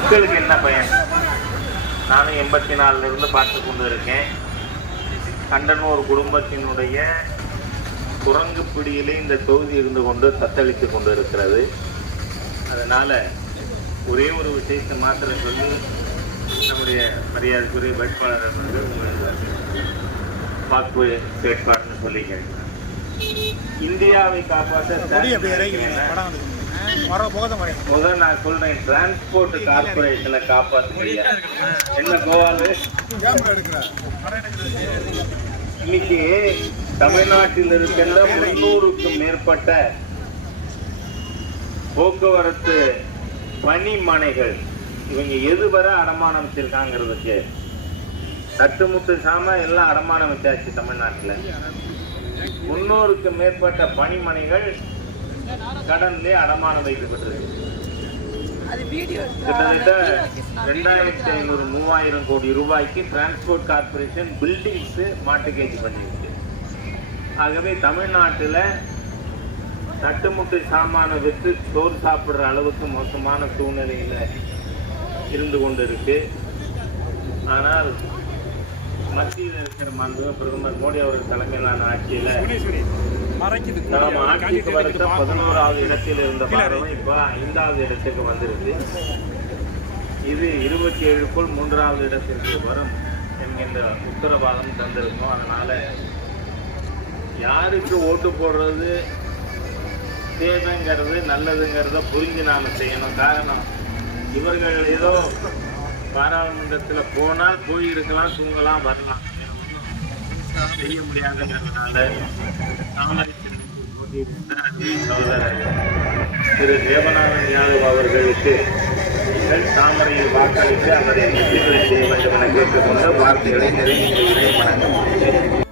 மக்களுக்கு என்ன பயன்? நானும் 84 பார்த்து கொண்டு இருக்கேன். கண்டனூர் குடும்பத்தினுடைய குரங்கு பிடியிலே இந்த தொகுதி இருந்து கொண்டு தத்தளித்து கொண்டு இருக்கிறது. அதனால ஒரே ஒரு விஷயத்தை மாத்திரம் சொல்லி நம்முடைய மரியாதைக்குரிய வேட்பாளர் வந்து வாக்கு வேட்பாளர்னு சொல்லிக்கிறேன். இந்தியாவை காப்பாற்ற முதல் நான் சொல்றேன், டிரான்ஸ்போர்ட் கார்பரேஷனை காப்பாற்றுங்க. என்ன கோவாலு இன்னைக்கு தமிழ்நாட்டில் இருக்கின்ற 300க்கும் மேற்பட்ட போக்குவரத்து பணிமனைகள் இவங்க எதுவரை அடமானம் வச்சிருக்காங்கிறதுக்கு தட்டுமுட்டு சாம எல்லாம் அடமானம் வச்சாச்சு. தமிழ்நாட்டில் 300க்கும் மேற்பட்ட பணிமனைகள் கடன்லே அடமானம் வைக்கப்பட்டிருக்கு. கிட்டத்தட்ட 2500-3000 கோடி ரூபாய்க்கு டிரான்ஸ்போர்ட் கார்பரேஷன் பில்டிங்ஸ் மாட்டுக்கேஜி பண்ணிருக்கு. ஆகவே தமிழ்நாட்டில் தட்டுமுட்டு சாமான விற்று சோறு சாப்பிடுற அளவுக்கு மோசமான சூழ்நிலையில இருந்து கொண்டு இருக்கு. ஆனால் மத்தியில் இருக்கிற மாண்புமிகு பிரதமர் மோடி அவர்கள் தலைமையிலான ஆட்சியில நாம் ஆட்சிக்கு வருத்த 11வது இடத்தில் இருந்த பாரதம் இப்ப 5வது இடத்துக்கு வந்திருக்கு. இது 27க்குள் 3வது இடத்திற்கு வரும் என்கின்ற உத்தரவாதம் தந்திருக்கும். அதனால யாருக்கு ஓட்டு போடுறது தேவைங்கிறது நல்லதுங்கிறத புரிஞ்சு நாம செய்யணும். காரணம், இவர்கள் ஏதோ பாராளுமன்றத்தில் போனால் போயிருக்கலாம், தூங்கலாம், வரலாம், செய்ய முடியாதுங்கிறதுனால தாமரை திரு தேவநாதன் யாதவ் அவர்களுக்கு தாமரையில் வாக்களித்து அவரை வெற்றி பெற செய்ய வேண்டும் என கேட்டுக்கொண்டு வார்த்தைகளை நிறைவு செய்கிறேன்.